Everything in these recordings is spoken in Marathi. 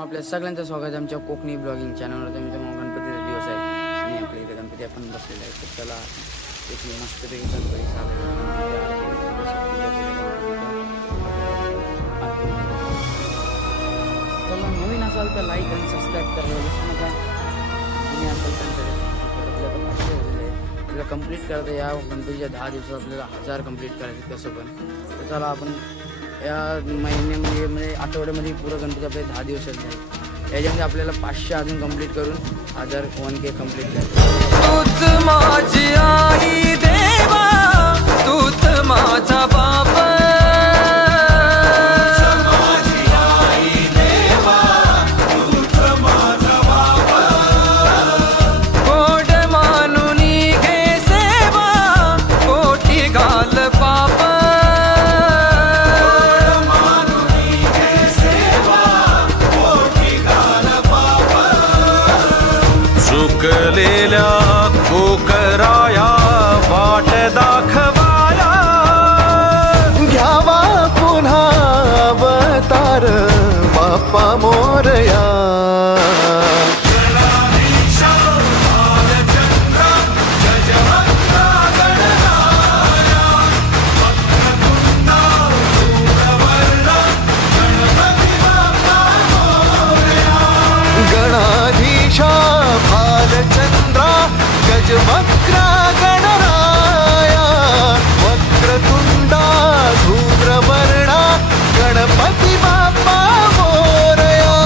आपल्या सगळ्यांचं स्वागत आहे आमच्या कोकणी ब्लॉगिंग चॅनलवर. मित्रांनो, गणपतीचा दिवस आहे आणि आपल्या इथे गणपती आपण बसलेले आहे. तर चला एक मस्तपैकी गणपती चला, नवीन असाल तर लाईक आणि सबस्क्राईब करायला विसरू नका. आणि असाल तर आपल्याला कंप्लीट करता या गणपतीच्या 10 दिवसात आपल्याला 1000 कंप्लीट करायचे कसं पण. तर चला आपण या महिन्यामध्ये आठवड्यामध्ये पुरं गणपती आपले 10 दिवसात आहे. याच्यामध्ये आपल्याला 500 अजून कंप्लीट करून 1000 1K कंप्लीट करायचं. तूच माझी आई देवा, तूच माझा बाप, गोड मानुनी घे सेवा, कोटी घाल पाप, चुकलेल्या कोकराया वाट दाखवाया, घ्यावा पुन्हा अवतार बाप्पा मोरया. गणाधीशा भालचंद्रा गजवक्रा गणराया, वक्रतुंडा धूम्रवर्णा गणपती बाप्पा मोरया.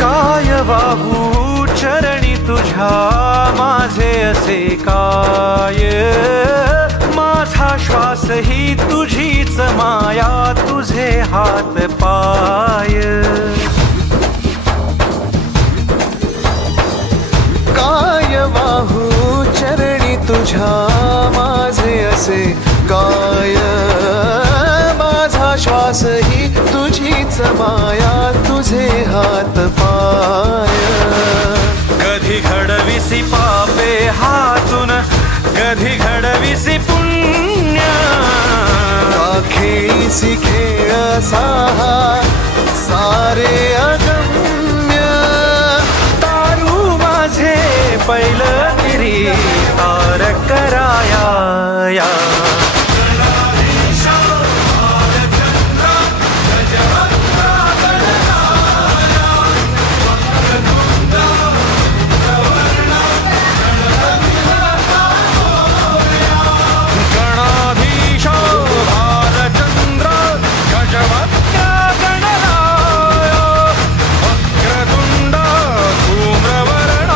काय वाहू चरणी तुझ्या माझे असे काय, माझा श्वास ही तुझीच माया, तुझे हात पाय. काय वाहू चरणी तुझ्या माझे असे काय, माझा श्वास ही तुझीच माया, तुझे हात पाय. कधी घडविसी पापे हातून, कधी घडविसी पुण्य, खेळीसी खेळ साहा सारे अगम्य. तारू माझे पहिलं तिरी तार कराया या. गणाधीश भालचंद्र गजवक्र गणराय, वक्रतुंड धूम्रवर्ण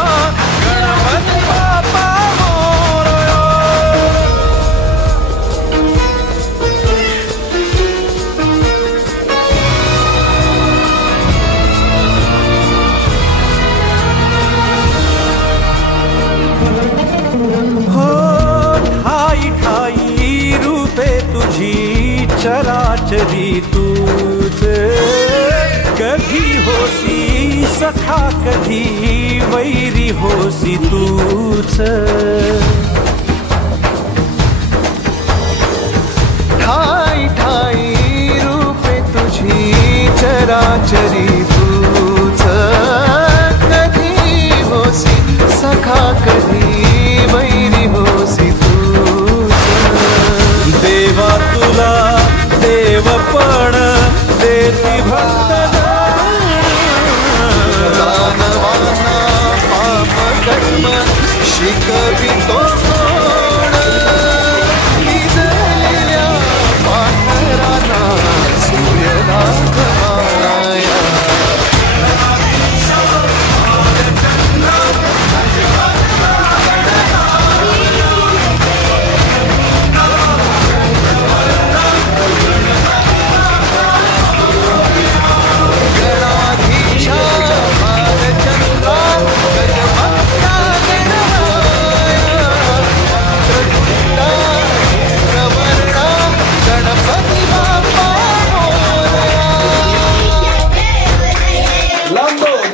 गणपती बाप्पा मोरया. हो ठाई ठाई रूपे तुझी चराचरी तूच, कधी होसी सखा कधी वैरी होसी तूच. ठाई ठाई रूपे तुझी चराचरी तूच, कधी होसी सखा कधी वैरी होसी तूच. देवा तुला देवपण देती भक्त दानवाना पाप कर्म शिकवितो कोण, निजलेल्या पाखरांना सूर्य दाखवाया.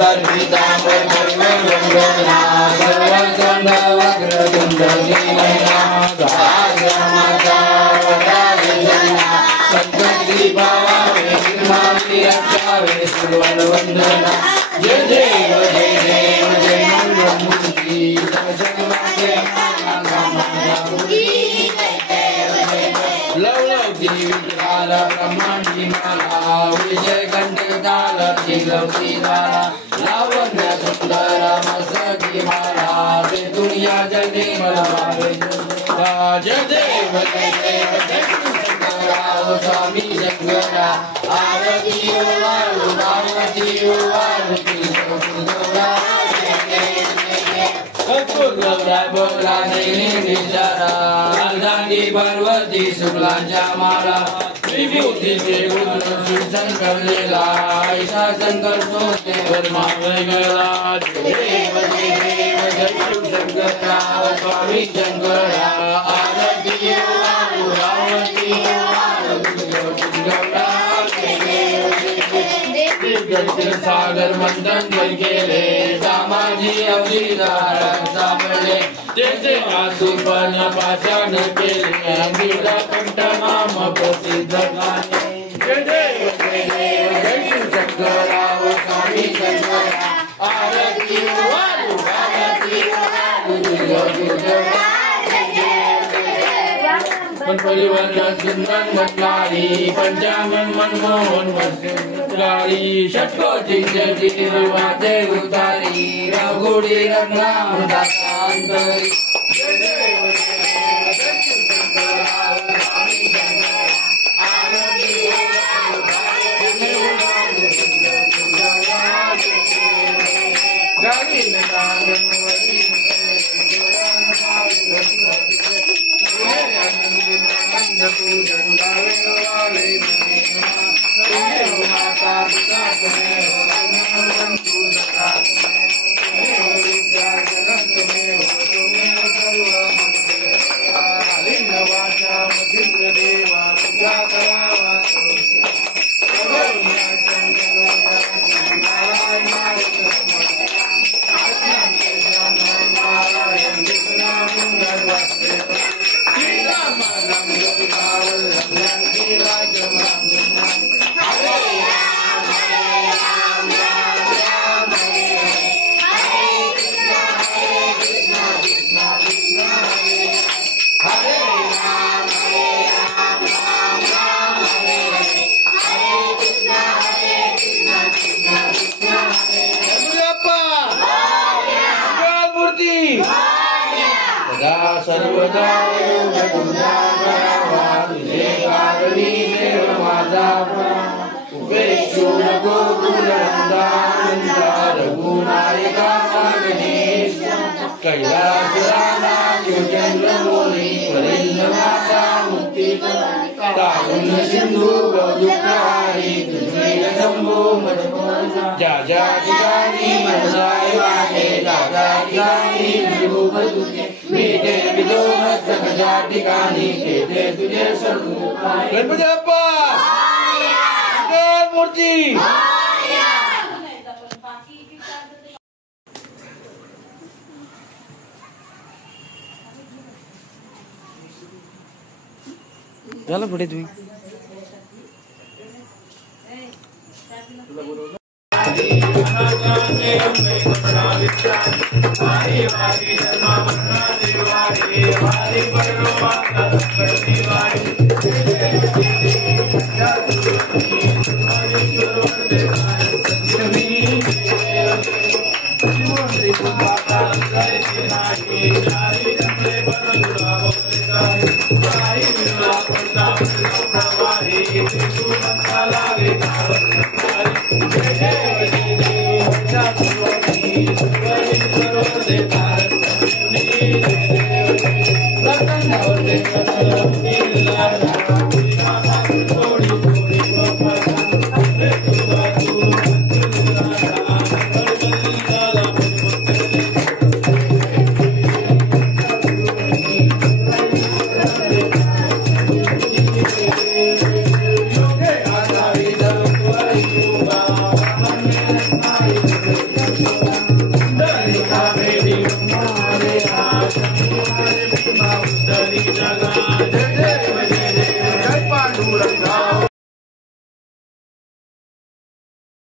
पीतांबर परिमलवंदना सर्वगंध वक्रतुंड धीमहि गायमाता वराजना संकटी भावे निर्माली रक्षावे सर्ववंदना जय देव जय देव जय मंगलमूर्ति जगन्नाथे लव लव देवी काला ब्रह्मांडी माला विजय कंठकाला तिलकी माला लावण्य सुंदर मसकी माला ते दुनिया जगे मला जय देव जय देव जय शंकराव स्वामी शंकरा आरती वाळू आरती वाळू गौरा बोला देवी अर्धांगी पार्वती शुक्लांच्या माला विभूती शंकर लीला ऐसा शंकर सोते वर्मा गेला देव देव जय शंकरा स्वामी शंकरा आरती वाळू आरती वाळू सागर मंथन केले सामाजी अवधीदार सापडले तेथे आसुपन पाषाण केले अंगीला कंठ नाम प्रसिद्ध गाणे जय देव जय देव जय शंकराव स्वामी शंकरा आरती वाळू मन परिवर्तन सुंदर मनकारी पंचांगन मनमोहन गाडी षटकोटीचे जीवाचे उतारी रघुडी रंगामृतांतरी जय देव जय देव जय शंकराव स्वामी शंकरा आरती गाडी सर्वदा तुझे कारणी देव माझा उपेक्षू नको तुलंदा रघुनायका गणेश कैलास राधा शिवचंद्र मोरी वरेंद्र माता मुक्ती कारुण सिंधू दुःखहारी तुझे शंभो ज्या ज्या ठिकाणी मनजाय वाटे त्या ठिकाणी विभूप तुझे मी ते विदो मस्तक ज्या ठिकाणी ते तुझे सर्व गणपती बाप्पा जय मूर्ती झालं पुढे तुम्ही Hare जय जय